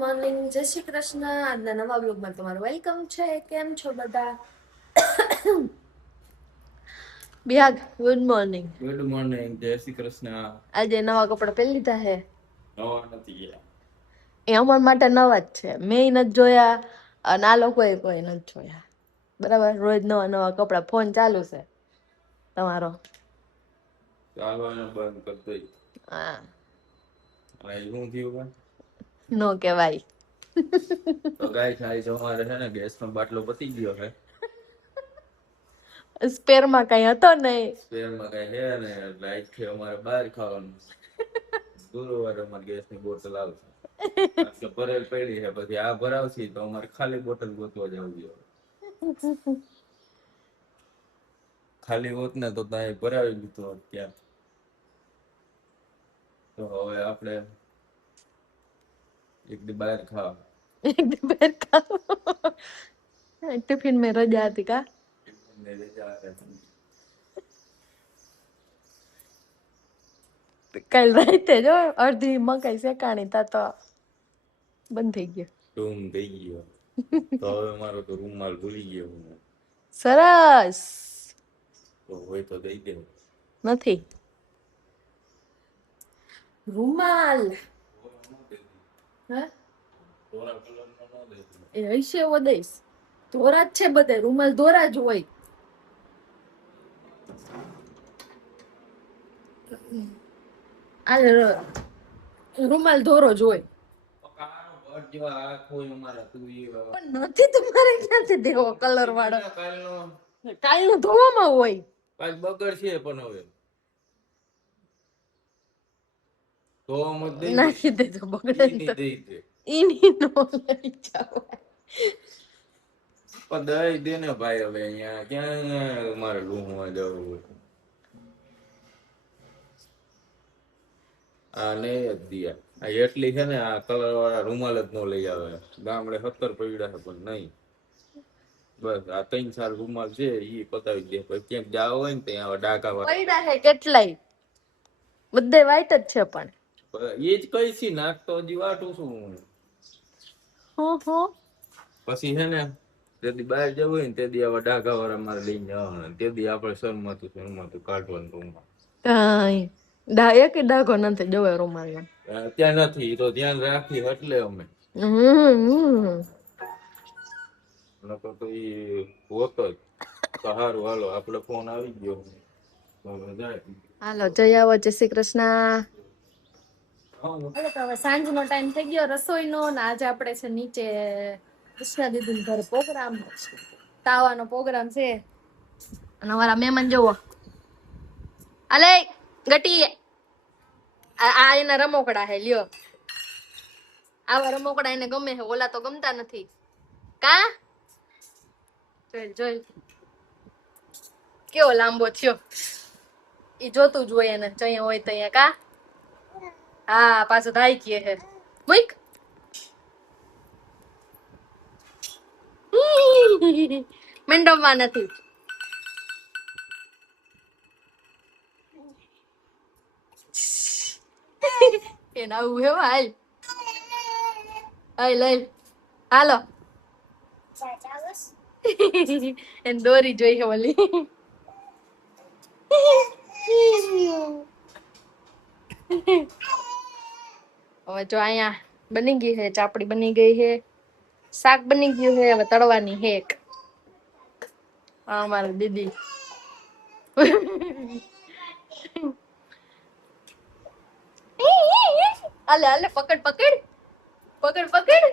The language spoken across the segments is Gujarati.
મોર્નિંગ, જય શ્રી કૃષ્ણ. આજના નવા બ્લોગમાં તમારું વેલકમ છે. કેમ છો બધા? બિહાગ ગુડ મોર્નિંગ. ગુડ મોર્નિંગ, જય શ્રી કૃષ્ણ. આજે નવા કપડા પહેરી લીધા હે? નવા નથી ગયા. એ અમાર માટે નવા જ છે. મેં નથી જોયા અને આ લોકોએ કોઈ નથી જોયા. બરાબર, રોજ નવા નવા કપડા. ફોન ચાલુ છે તમારો? ચાલવાનું બંધ કરી દઈ. હા, શું થયું? નો કહેવાય. તો ગાય ખાઈ અમારે છે ને ગેસનો બાટલો પતી ગયો છે. સ્પેરમાં કઈ હતો નહીં. સ્પેરમાં કઈ છે ને એટલે આજથી અમારે બહાર ખાવાનું. ગુરુવારે અમારે ગેસની બોટલ આવશે. કે ભરેલ પડી છે, પછી આ ભરાવશે તો અમારે ખાલી બોટલ ગોતવા જવું જોઈએ. ખાલી હોત ને તો ત્યાં ભરાવી લીધું હોત ત્યાં. તો હવે આપણે એક દી બહાર ખાવા. એક દી બહાર ખાવા. ટિફિન में રજા હતી કા? કાલ રાતે જો અડધી મકાઈ શેકાણી તા તો બંધ થઈ ગયો. ડૂમ થઈ ગયો. તો હવે મારો તો રૂમાલ ભૂલી ગયો હું. સરસ. તો હોય તો દઈ દે. નથી રૂમાલ. હે? ધોરા કલરનો ન દે. એ હશે એવો દઈશ. ધોરા જ છે બધે, રૂમાલ ધોરા જ હોય. રૂમાલ ધોરો જ હોય. પણ નથી તમારે ક્યાંથી દેવો કલર વાળો? કાલનો ધોવામાં હોય. કાલ બગડ છે પણ હવે ધોવામાં દઈ દે. નાખી દેજો બગડે ને તો. દઈ દે. ઈની નો લઈ જાવ. પણ દઈ દે ને ભાઈ, હવે અહીંયા ક્યાં મારે રૂમમાં જવું હોય. આ નહીં જ દિયા. આ એટલી છે ને આ કલર વાળા રૂમાલ જ ન લઈ આવે. ગામડે 70 પડ્યા છે પણ નહીં. બસ આ 3-4 રૂમાલ છે ઈ પતાવી દે. પછી ક્યાંક જાવ હોય ને ત્યાં ડાકા પડ્યા છે કેટલાય, બધે વાઈટ જ છે. પણ એ જ કઈ છી નાખતો હજી વાટું છું હું. પછી છે ને તેથી બહાર જવું હોય ને તેથી આવા ડાકા વાળા મારે લઈને જવાના. તેથી આપણે શરમાતું કાઢવાનું રૂમાલ. કઈ એક ડાઘો નથી જોવે રૂમાલ. ત્યાં નથી તો ધ્યાન રાખી એટલે અમે નકર તો ઈ હોતો જ. તો સારું હાલો આપણે ફોન આવી ગયો. હાલો જય આવો, જય શ્રી કૃષ્ણ. હવે સાંજનો ટાઈમ થઈ ગયો રસોઈનો, ને આજે આપણે છે નીચે કૃષ્ણા દીદી ઘરે પ્રોગ્રામ, તાવાનો પ્રોગ્રામ છે. અને અમારા મહેમાન જોવો, અલે ગટી આ એના રમોકડા હે લ્યો. આવા રમોકડા એને ગમે છે, ઓલા તો ગમતા નથી કા? જોઈ કેવો લાંબો થયો. ઈ જોતું જ હોય એને, જઅહીંયા હોય ત્યાં કા? હા, પાછો ધાઈ કે હે મુઈક. મંડપમાં નથી. એને આવું હે હાલ. લઈ હાલો. એને દોરી જોઈ હે ઓલી. હવે જો અહીંયા બની ગઈ છે, ચાપડી બની ગઈ છે, શાક બની ગયું છે, હવે તળવાની હેક. અમારી દીદી હાલે હાલે, પકડ પકડ પકડ પકડ.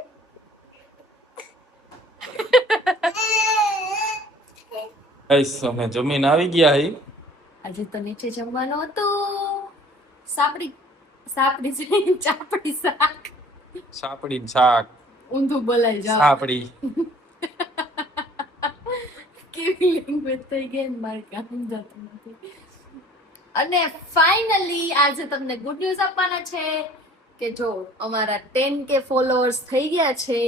અમે જમીન આવી ગયા હી. આજે તો નીચે જમવાનું હતું ચાપડી શાક. સાપડી શાક. ઊંધું બોલાઈ જાવ. સાપડી. કેવી લેંગ્વેજ થઈ ગઈ ને મારે કામ જતું નથી. અને ફાઇનલી આજે તમને ગુડ ન્યૂઝ આપવાના છે કે જો અમારા 10K ફોલોઅર્સ થઈ ગયા છે,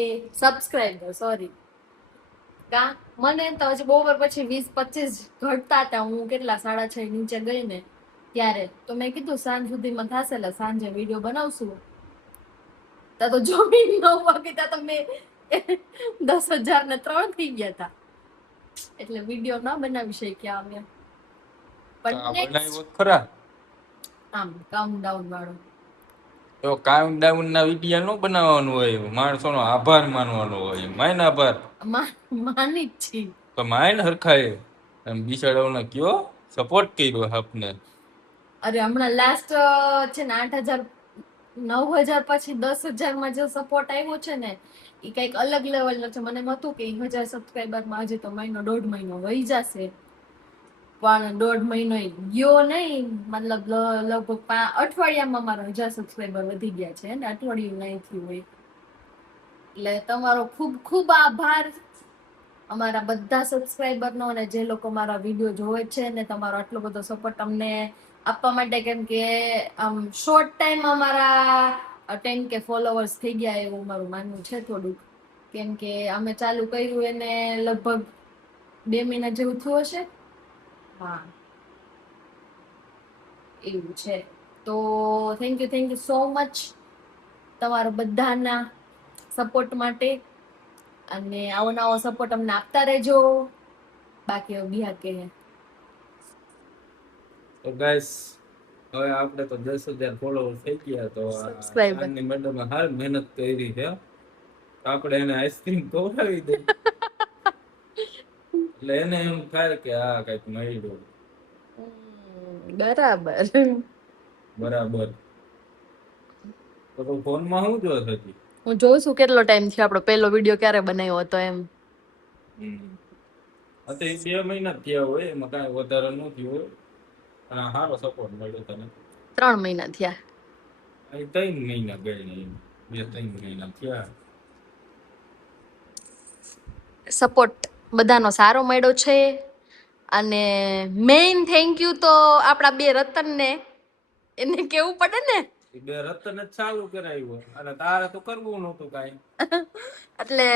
સબસ્ક્રાઇબર સોરી કા. મને તો હજી બપોર પછી 20-25 ઘટતા હતા. હું કેટલા 6:30 નીચે ગઈ ને ત્યારે તો મેં કીધું સાંજ સુધીમાં થશે, એટલે સાંજે વિડીયો બનાવશું. ત્યાં તો જોઈ 9 વાગે ત્યાં તો મેં 10,000 ને 3 થઈ ગયા હતા, એટલે વિડીયો ના બનાવી શક્યા અમે. પણ next બનાવ્યો ખરા આમ કાઉન્ટડાઉન વાળો તો કાઉન્ટડાઉન ના વિડિયા નો બનાવવાનું હોય, માણસોનો આભાર માનવાનો હોય. માન આભાર માની જ છી. તો માન હરખાય એમ બિચારાઓને કયો સપોર્ટ કર્યો આપને. અરે હમણાં લાસ્ટ છે ને 8,000 9,000 પછી 10,000 માં જે સપોર્ટ આવ્યો છે ને એ કઈક અલગ લેવલનો છે. મને એમ હતું કે 1,000 સબસ્ક્રાઈબર માં હજી તો મહિનો 1.5 મહિનો વહી જશે, પણ 1.5 મહિનો ગયો નહીં. મતલબ લગભગ 5 અઠવાડિયામાં મારા 1,000 સબસ્ક્રાઈબર વધી ગયા છે ને અઠવાડિયું નહીં થયું હોય. એટલે તમારો ખૂબ ખૂબ આભાર અમારા બધા સબસ્ક્રાઈબરનો, અને જે લોકો મારા વિડીયો જોવે છે ને તમારો આટલો બધો સપોર્ટ અમને આપવા માટે. કેમ કે આમ શોર્ટ ટાઈમ અમારા 10K ફોલોવર્સ થઈ ગયા એવું મારું માનવું છે થોડુંક. કેમ કે અમે ચાલુ કર્યું એને લગભગ 2 મહિના જેવું થયું હશે. હા એવું છે. તો થેન્ક યુ સો મચ તમારા બધાના સપોર્ટ માટે, અને આવો નવો સપોર્ટ અમને આપતા રહેજો. બાકી હવે બિહાર કે તો ગાઈસ હવે આપણે તો 10,000 ફોલોવર થઈ ગયા, તો Subscriber. આની મેડમે હાલ મહેનત કરી છે. આપણે એને આઈસ્ક્રીમ ખવડાવી દે એટલે એને એમ થાય કે આ કઈક મળ્યું. બરાબર. બરાબર. તો તું ફોનમાં શું જોશ હજી? હું જોઉં છું કેટલો ટાઈમ થયો આપણો પહેલો વિડીયો ક્યારે બનાવ્યો હતો એમ. અત્યારે 2 મહિના થયા હોય, એમાં કાંઈ વધારે ન થયું હોય, અને સારો સપોર્ટ મળ્યો તને. 3 મહિના થયા. અહીં 3 મહિના ગઈ, 2-3 મહિના થયા. સપોર્ટ બધાનો સારો મળ્યો છે, અને મેઇન થેન્ક યુ તો આપણા 2 રતનને, એને કેવું પડે ને. એ 2 રતન જ ચાલુ કરાવ્યું, અને તારે તો કરવું નહોતું કાંઈ. એટલે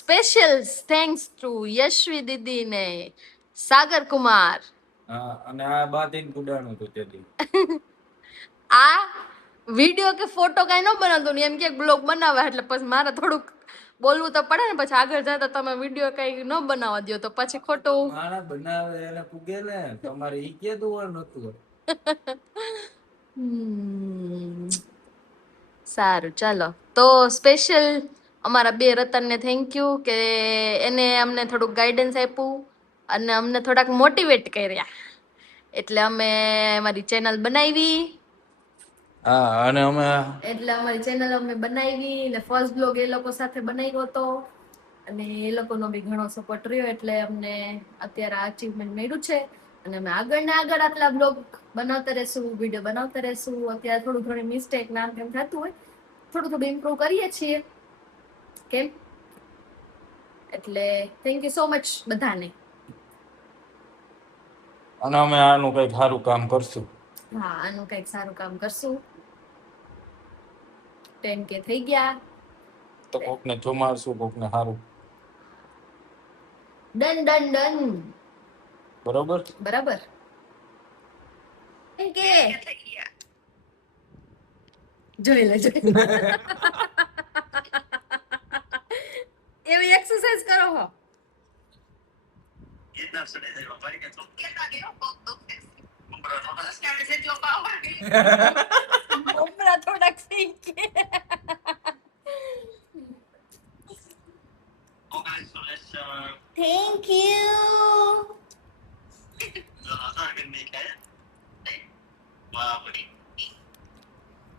સ્પેશિયલ થેન્ક્સ ટુ યશવી દીદી ને સાગર કુમાર. હા, અને આ બાંધીને ગુડાણું હતું તેથી. આ વિડીયો કે ફોટો કઈ ન બનાવતો ને એમ કે બ્લોગ બનાવે, એટલે પછી મારે થોડુંક બોલવું તો પડે ને. પછી આગળ જતા તમે વિડીયો કઈ ન બનાવવા દો તો પછી ખોટું. મારા બનાવે એને પૂગે ને, તમારે ઈ કે દોર નતું. સારું ચાલો, તો સ્પેશિયલ અમારા 2 રતનને થેન્ક યુ કે એને અમને થોડુંક ગાઈડન્સ આપ્યું અને અમને થોડાક મોટિવેટ કર્યા, એટલે અમે અમારી ચેનલ બનાવી. હા, અને અમારી ચેનલ અમે બનાવી ને ફર્સ્ટ બ્લોગ એ લોકો સાથે બનાવ્યો હતો, અને એ લોકોનો બી ઘણો સપોર્ટ રહ્યો, એટલે અમને અત્યારે આ અચીવમેન્ટ મળ્યું છે. અને અમે આગળ ને આગળ આટલા બ્લોગ બનાવતા રહેશું, વિડીયો બનાવતા રહેશું. અત્યારે થોડું ઘણી મિસ્ટેક ના કેમ થતું હોય, થોડું ઇમ્પ્રૂવ કરીએ છીએ કેમ. એટલે થેન્ક યુ સો મચ બધાને. અને અમે આનું કઈક સારું કામ કરશું. હા, આનું કઈક સારું કામ કરશું. 10K થઈ ગયા તો કોકને જમાડશું, કોકને સારું. ડન. બરોબર. જોઈ લે એવી એક્સરસાઇઝ કરો હો. ઉમરા થોડાક શીખે. Thank you.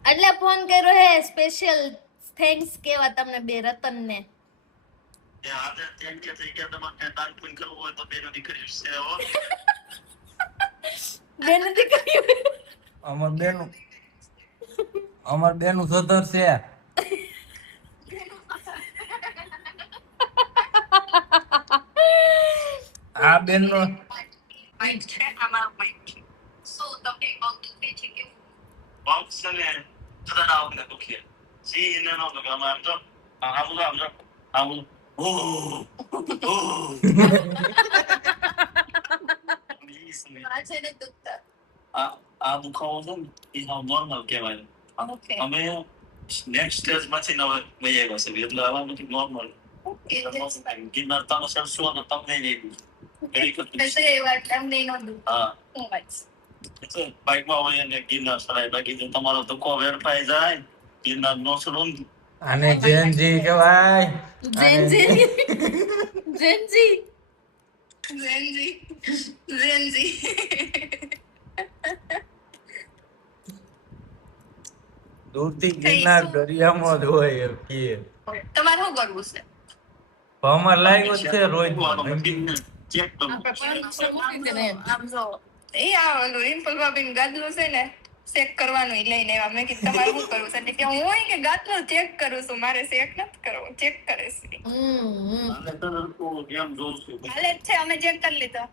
એટલે ફોન કર્યો હે સ્પેશિયલ થેન્ક્સ કેવા તમને 2 રતનને. બેન દીકરી અમાર બેનું સદર છે. આ બેન નો આ દુખાવો છે ને એ નોર્મલ કહેવાય. અમે નેક્સ્ટ સ્ટેજ માંથી નવા વહી આવ્યા છે એટલે આવા નથી નોર્મલ ગિરનાર તમે ચડશો તો તમને નહીં હા બાઇકમાં હોય અને ગિરનાર ચડાય બાકી તો તમારો ધક્કો વેડફાઈ જાય ગિરનાર નો ચડો ને આને જેનજી કહેવાય. આને ઝેનઝી ઝેનઝી દૂરથી ગિરનાર દરિયામાં જ હોય એમ કે. તમારે શું કરવું છે? ભમર લાગ્યો જ છે રોજ. ચેક કરો આમ જો એ આ ઓલું રિમ્પલ ભાભીનું ગાદલું છે ને ચેક કરવાનું ઈ લઈને આવ્યા. મેં કીધું તમારે શું કરવું છે? એટલે કે હું કે ગાદલું ચેક કરું છું, મારે ચેક નથી કરવું, ચેક કરે છે. કેમ જોઉં છું હાલે જ છે, અમે ચેક કરી લીધો.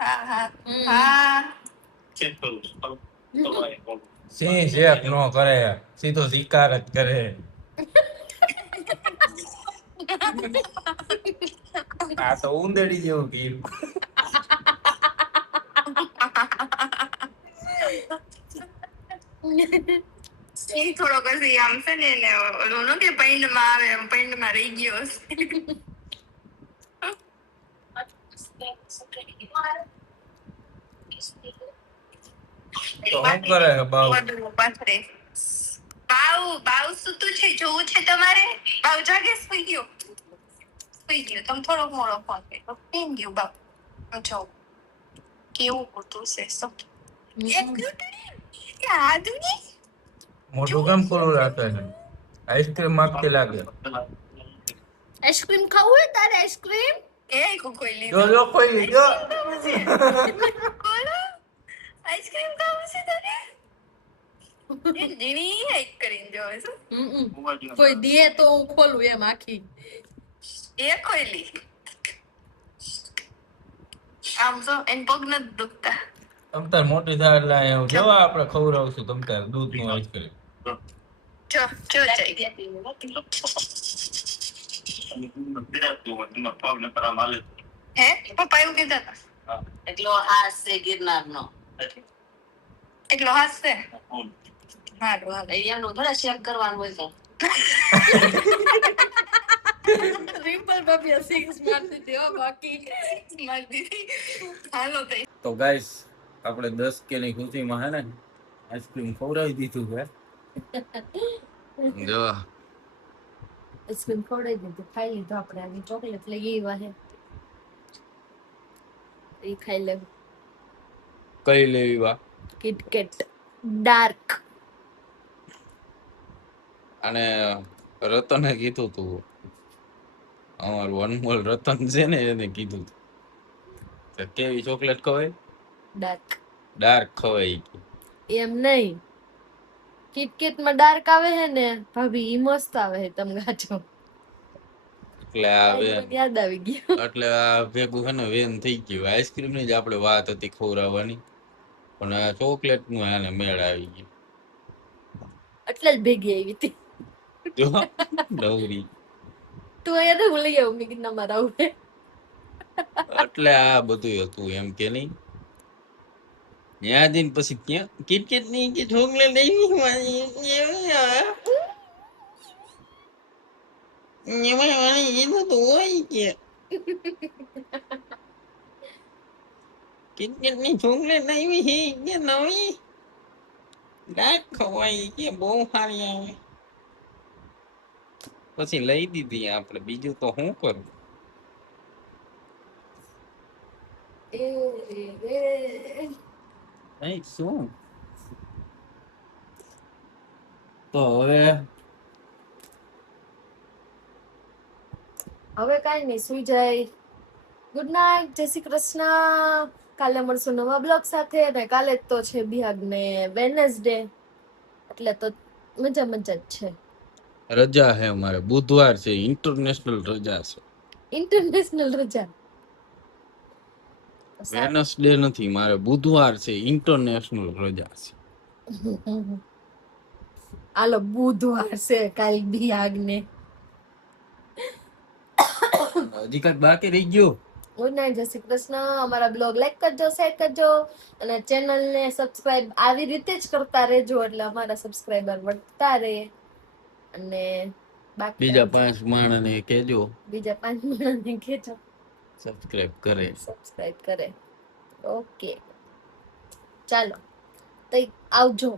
હા હા હા ચેક કરું છું સિંહ શેક નો કરે, સીધો શિકાર જ કરે. આ તો ઉંદરડી જેવું કીધું. એ થોડો કસી આમ છે ને એને ઓલું નો કે પૈંડમાં આવે એમ પૈંડમાં રહી ગયો છે. તો શું કરે છે બાઉ? વધુ પાથરે. બાઉ સૂતું છે, જોવું છે તમારે? બાઉ જાગે સુઈ ગયો. તમે થોડોક મોડો ફોન કર્યો. કેમ ગયું બાઉ? જો કેવું કૂતું છે શું? એક ઘૂંટડી કે આદુની મોટું કેમ ખુલ્લું રાખે છે? આઈસ્ક્રીમ માંગતી લાગે. આઈસ્ક્રીમ ખાવું હોય તારે? આઈસ્ક્રીમ એ કોઈ જો જો કોઈ જો. બોલો આઈસ્ક્રીમ ખાવું છે તારે? એ જીની હાઈક કરીને જોવે છે. કોઈ દે તો હું ખોલું એમ આખી એ ખોલી. આમ જો એન પગ નથી દુખતા. તમ તાર મોટી થાય એટલે એવું કેવા આપણે ખવડાવશું તમ તાર દૂધનું આઈસ્ક્રીમ. જો જાય હે પપ્પા એવું કીધા હતા. એટલો હાસ છે ગિરનારનો. એટલો હાસ છે. હારું હાલ એમનું થોડા ચેક કરવાનું હોય તો. રિમ્પલ ભાભી સિક્સ મારતી હતી હો બાકી મારી દીદી હાલો તઈ. તો ગાઈસ આપણે 10 કે ની ખુશીમાં હે ને આઈસ્ક્રીમ ખવડાવી દીધું છે. જો આઈસ્ક્રીમ ખવડાવી દીધું, ખાઈ લીધું આપણે. આવી ચોકલેટ લઈ આવ્યા હે, એ ખાઈ લેવું. કઈ લેવી વા કિટકેટ ડાર્ક. અને રતને કીધું તું, અમારું અનમોલ રતન છે ને એને કીધું તું કે કેવી ચોકલેટ ખવાય? ડાર્ક. ડાર્ક ખવાય. એમ નહીં, કિટકેટ માં ડાર્ક આવે હે ને ભાભી, ઈ મસ્ત આવે હે. તમે ગાજો એટલે આ વેન યાદ આવી ગયું. એટલે આ ભેગું છે ને વેન થઈ ગયું. આઈસ્ક્રીમ ની જ આપણે વાત હતી ખવડાવવાની, પણ આ ચોકલેટ નું આને મેળ આવી ગયો. એટલે જ ભેગી આવી હતી. જો ડવરી. તું અહીંયા તો લઈ આવું, મેં કીધું ના મારા આવું. એટલે આ બધું હતું એમ કે નહીં. ત્યાં જઈને પછી ક્યાં કિટકેટ ની કે ચોકલેટ લઈ હોય કે કિટકેટ ની ચોકલેટ આવી છે કે નવી ડાર્ક ખવાય કે બહુ સારી આવે. પછી લઈ દીધી આપણે, બીજું તો શું કરું. શું તો હવે કાઈ નહીં, સુઈ જાય. ગુડ નાઇટ, જય શ્રી કૃષ્ણ. કાલે મળશું નવા બ્લોગ સાથે. ને કાલે જ તો છે બિહાગ ને વેનસડે, એટલે તો મજા મજા જ છે. રજા છે અમારે, બુધવાર છે, ઇન્ટરનેશનલ રજા છે. ઇન્ટરનેશનલ રજા. વેનસડે નથી, મારે બુધવાર છે, ઇન્ટરનેશનલ રજા છે. આલો બુધવાર છે કાલ બિહાગ ને. હજી કઈક બાકી રહી ગયું? ગુડ નાઇટ, જય શ્રી કૃષ્ણ. અમારા બ્લોગ લાઈક કરજો, શેર કરજો અને ચેનલને સબસ્ક્રાઇબ આવી રીતે જ કરતા રહેજો એટલે અમારા સબસ્ક્રાઇબર વધતા રહે. અને બાકી બીજા 5 માણસને કહેજો બીજા 5 માણસને કહેજો સબસ્ક્રાઇબ કરે. ઓકે ચાલો તો આવજો.